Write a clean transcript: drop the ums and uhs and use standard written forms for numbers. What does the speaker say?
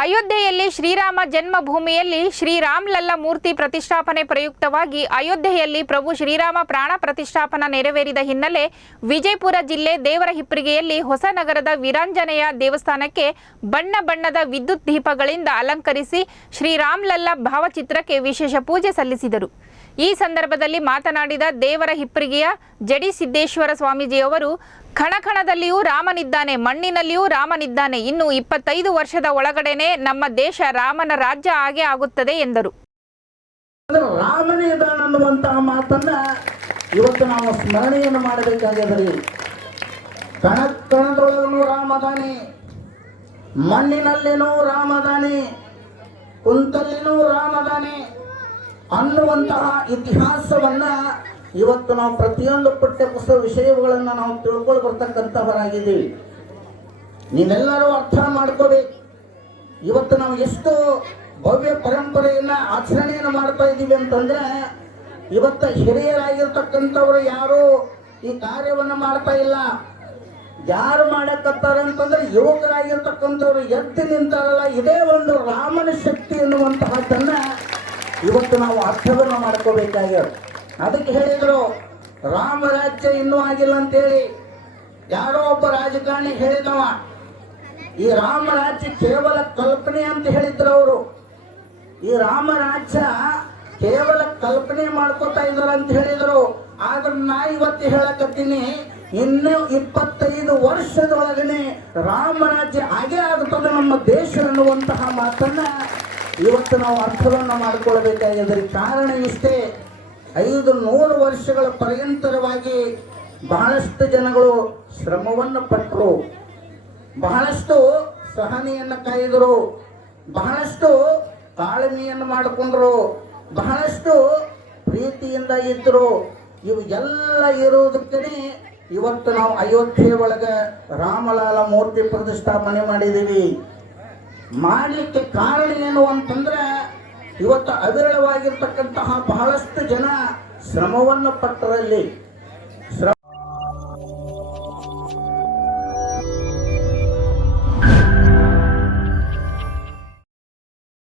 ಅಯೋಧ್ಯೆಯಲ್ಲಿ ಶ್ರೀರಾಮ ಜನ್ಮಭೂಮಿಯಲ್ಲಿ ಶ್ರೀರಾಮ್ಲಲ್ಲಾ ಮೂರ್ತಿ ಪ್ರತಿಷ್ಠಾಪನೆ ಪ್ರಯುಕ್ತವಾಗಿ ಅಯೋಧ್ಯೆಯಲ್ಲಿ ಪ್ರಭು ಶ್ರೀರಾಮ ಪ್ರಾಣ ಪ್ರತಿಷ್ಠಾಪನಾ ನೆರವೇರಿದ ಹಿನ್ನೆಲೆ ವಿಜಯಪುರ ಜಿಲ್ಲೆ ದೇವರಹಿಪ್ಪರಿಗೆಯಲ್ಲಿ ಹೊಸನಗರದ ವೀರಾಂಜನೇಯ ದೇವಸ್ಥಾನಕ್ಕೆ ಬಣ್ಣ ಬಣ್ಣದ ವಿದ್ಯುತ್ ದೀಪಗಳಿಂದ ಅಲಂಕರಿಸಿ ಶ್ರೀರಾಮ್ಲಲ್ಲಾ ಭಾವಚಿತ್ರಕ್ಕೆ ವಿಶೇಷ ಪೂಜೆ ಸಲ್ಲಿಸಿದರು. ಈ ಸಂದರ್ಭದಲ್ಲಿ ಮಾತನಾಡಿದ ದೇವರಹಿಪ್ಪರಿಗೆಯ ಜಡಿ ಸಿದ್ದೇಶ್ವರ ಸ್ವಾಮೀಜಿಯವರು, ಕಣಕಣದಲ್ಲಿಯೂ ರಾಮನಿದ್ದಾನೆ, ಮಣ್ಣಿನಲ್ಲಿಯೂ ರಾಮನಿದ್ದಾನೆ. ಇನ್ನು 25 ವರ್ಷದ ಒಳಗಡೆನೆ ನಮ್ಮ ದೇಶ ರಾಮನ ರಾಜ್ಯ ಆಗೇ ಆಗುತ್ತದೆ ಎಂದರು. ರಾಮನೇ ಇದ್ದಾನೆ ಅನ್ನುವಂತಹ ಮಾತನ್ನ ಇವತ್ತು ನಾವು ಸ್ಮರಣೆಯನ್ನು ಮಾಡಬೇಕಾಗಿದೆ. ಕಣಕಣದೊಳಗೂ ರಾಮದಾನೆ, ಮಣ್ಣಿನಲ್ಲಿನೂ ರಾಮದಾನೆ, ಕುಂತಲ್ಲಿನೂ ರಾಮದಾನೆ ಅನ್ನುವಂತಹ ಇತಿಹಾಸವನ್ನ ಇವತ್ತು ನಾವು ಪ್ರತಿಯೊಂದು ಪಠ್ಯ ಪುಸ್ತಕ ವಿಷಯಗಳನ್ನು ನಾವು ತಿಳ್ಕೊಂಡು ಬರ್ತಕ್ಕಂಥವರಾಗಿದ್ದೀವಿ. ನೀವೆಲ್ಲರೂ ಅರ್ಥ ಮಾಡ್ಕೋಬೇಕು. ಇವತ್ತು ನಾವು ಎಷ್ಟು ಭವ್ಯ ಪರಂಪರೆಯನ್ನ ಆಚರಣೆಯನ್ನು ಮಾಡ್ತಾ ಇದ್ದೀವಿ ಅಂತಂದ್ರೆ, ಇವತ್ತು ಹಿರಿಯರಾಗಿರ್ತಕ್ಕಂಥವ್ರು ಯಾರು ಈ ಕಾರ್ಯವನ್ನು ಮಾಡ್ತಾ ಇಲ್ಲ. ಯಾರು ಮಾಡಕತ್ತಾರೆ ಅಂತಂದ್ರೆ ಯುವಕರಾಗಿರ್ತಕ್ಕಂಥವ್ರು ಎದ್ದು ನಿಂತಾರಲ್ಲ, ಇದೇ ಒಂದು ರಾಮನ ಶಕ್ತಿ ಎನ್ನುವಂತಹದ್ದನ್ನ ಇವತ್ತು ನಾವು ಅರ್ಥವನ್ನು ಮಾಡ್ಕೋಬೇಕಾಗ್ಯದ. ಅದಕ್ಕೆ ಹೇಳಿದ್ರು ರಾಮರಾಜ್ಯ ಇನ್ನೂ ಆಗಿಲ್ಲ ಅಂತೇಳಿ ಯಾರೋ ಒಬ್ಬ ರಾಜಕಾರಣಿ ಹೇಳಿದವ. ಈ ರಾಮರಾಜ್ಯ ಕೇವಲ ಕಲ್ಪನೆ ಅಂತ ಹೇಳಿದ್ರು ಅವರು. ಈ ರಾಮರಾಜ್ಯ ಕೇವಲ ಕಲ್ಪನೆ ಮಾಡ್ಕೋತಾ ಇದಾರ ಅಂತ ಹೇಳಿದ್ರು. ಆದ್ರೆ ನಾ ಇವತ್ತು ಹೇಳಕತ್ತೀನಿ, ಇನ್ನು 25 ವರ್ಷದೊಳಗನೆ ರಾಮರಾಜ್ಯ ಆಗೇ ಆಗುತ್ತದೆ ನಮ್ಮ ದೇಶ ಅನ್ನುವಂತಹ ಮಾತನ್ನ ಇವತ್ತು ನಾವು ಅರ್ಥವನ್ನು ಮಾಡಿಕೊಳ್ಬೇಕಾಗಿದೆ. ಕಾರಣ ಇಷ್ಟೇ, 500 ವರ್ಷಗಳ ಪರ್ಯಂತರವಾಗಿ ಬಹಳಷ್ಟು ಜನಗಳು ಶ್ರಮವನ್ನು ಪಟ್ಟರು, ಬಹಳಷ್ಟು ಸಹನೆಯನ್ನು ಕಾಯ್ದರು, ಬಹಳಷ್ಟು ತಾಳ್ಮೆಯನ್ನು ಮಾಡಿಕೊಂಡ್ರು, ಬಹಳಷ್ಟು ಪ್ರೀತಿಯಿಂದ ಇದ್ದರು. ಇವು ಎಲ್ಲ ಇರುವುದಕ್ಕೆ ಇವತ್ತು ನಾವು ಅಯೋಧ್ಯೆ ಒಳಗೆ ರಾಮಲಾಲ ಮೂರ್ತಿ ಪ್ರತಿಷ್ಠಾಪನೆ ಮಾಡಿದ್ದೀವಿ. ಮಾಡಲಿಕ್ಕೆ ಕಾರಣ ಏನು ಅಂತಂದ್ರೆ, ಇವತ್ತು ಅವಿರಳವಾಗಿರ್ತಕ್ಕಂತಹ ಬಹಳಷ್ಟು ಜನ ಶ್ರಮವನ್ನು ಪಟ್ಟರಲ್ಲಿ